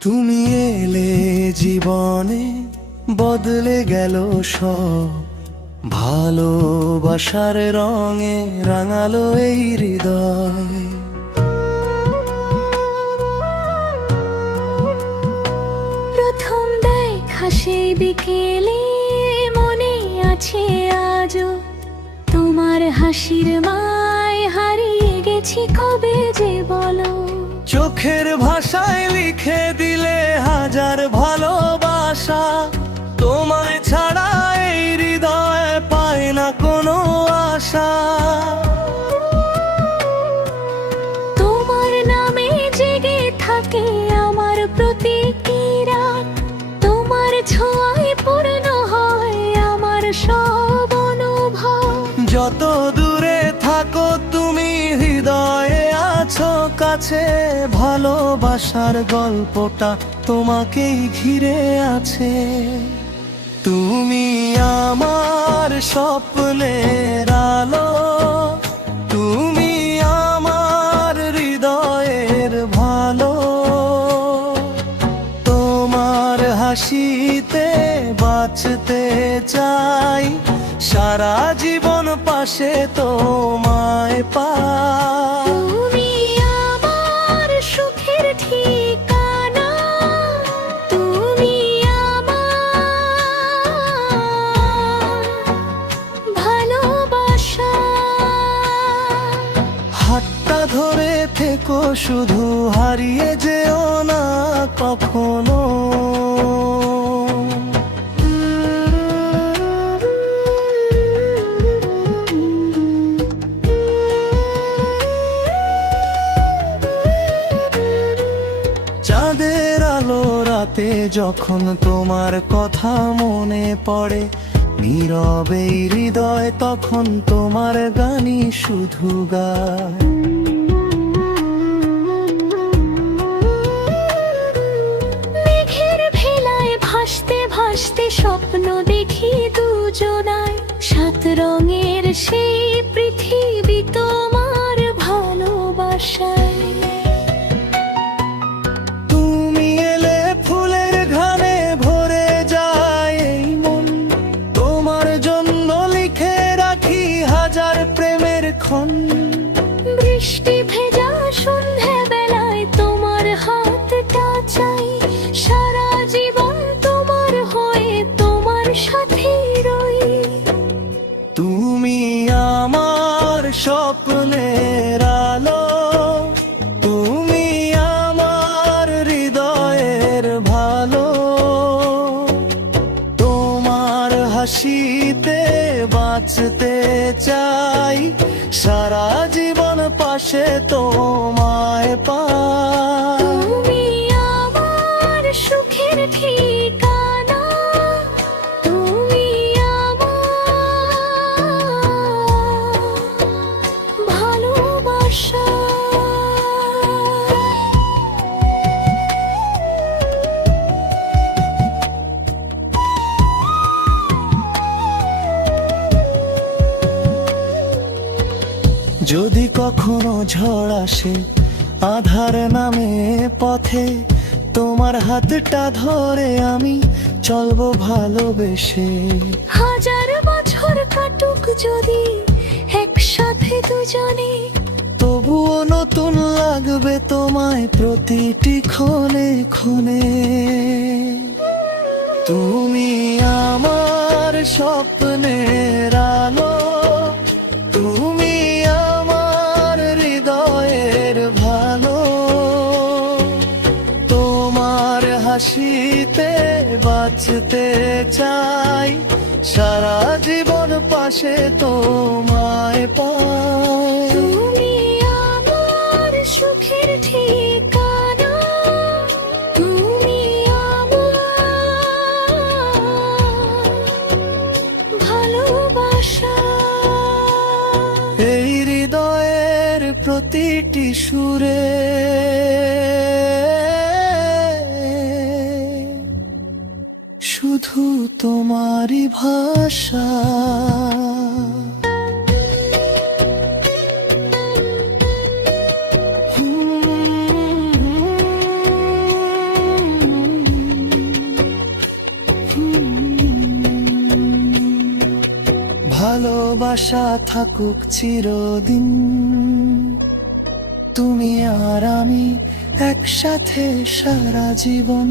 তুমি এলে জীবনে, বদলে গেল সব। ভালোবাসার রঙে রাঙালো এই হৃদয়। প্রথম দেখা সেই বিকেলে মনে আছে আজও, তোমার হাসির মায় হারিয়ে গেছি কবে যে বলো। চোখের ভাষায় লিখে দিলে হাজার ভালোবাসা, তোমায় ছাড়া এই হৃদয় পায় না কোনো আশা। তোমার নামে জেগে থাকে আমার প্রতিটি রাত, তোমার ছোঁয়ায় পূর্ণ হয় আমার সব অনুভব। যত দূরে থাকো তুমি হৃদয়ে আছো কাছে, ভালোবাসার গল্পটা তোমাকেই ঘিরে আছে। তুমি আমার স্বপ্নের আলো, তুমি আমার হৃদয়ের ভালো। তোমার হাসিতে বাঁচতে চাই, সারা জীবন পাশে তোমায় পাই। তুমি আমার সুখের ঠিকানা, তুমি আমার ভালোবাসা। হাতটা ধরে থেকো শুধু, হারিয়ে যেও না কখনো। চাঁদের আলো রাতে যখন তোমার কথা মনে পড়ে, নীরবে হৃদয় তখন তোমার গানই শুধু গায়। মেঘের ভেলায় ভাসতে ভাসতে স্বপ্ন দেখি দুজনায়, সাত রঙের সেই পৃথিবী তোমার ভালোবাসায়। তুমি এলে ফুলের ঘানে ভরে যায় এই মন, তোমার জন্য লিখে রাখি হাজার প্রেমের ক্ষণ। বৃষ্টি ভেজা সন্ধে বেলায় তোমার হাতটা চাই, সারা জীবন তোমার হয়ে তোমার সাথে রই। তুমি আমার স্বপ্নের আলো, তুমি আমার হৃদয়ের ভালো। তোমার হাসিতে বাঁচতে চাই, সারা জীবন পাশে তোমায় পাই। তুমি আমার সুখের ঠিকানা, তুমি আমার ভালোবাসা। যদি কখনো ঝড় আসে আধার নামে পথে, তোমার হাতটা ধরে আমি চলবো ভালোবেসে। হাজার বছর কাটুক যদি একসাথে দুজনে, তবুও নতুন লাগবে তোমায় প্রতিটি ক্ষণে ক্ষণে। তুমি আমার স্বপ্নের আলো, তুমি আমার হৃদয়ের ভালো। তোমার হাসিতে বাঁচতে চাই, সারা জীবন পাশে তোমায় পাই। তুমি আমার সুখের ঠিকানা, তুমি আমার ভালোবাসা। এই হৃদয়ের প্রতিটি সুরে শুধু তোমারই ভাষা। ভালোবাসা থাকুক চিরদিন, তুমি আর আমি একসাথে সারা জীবন।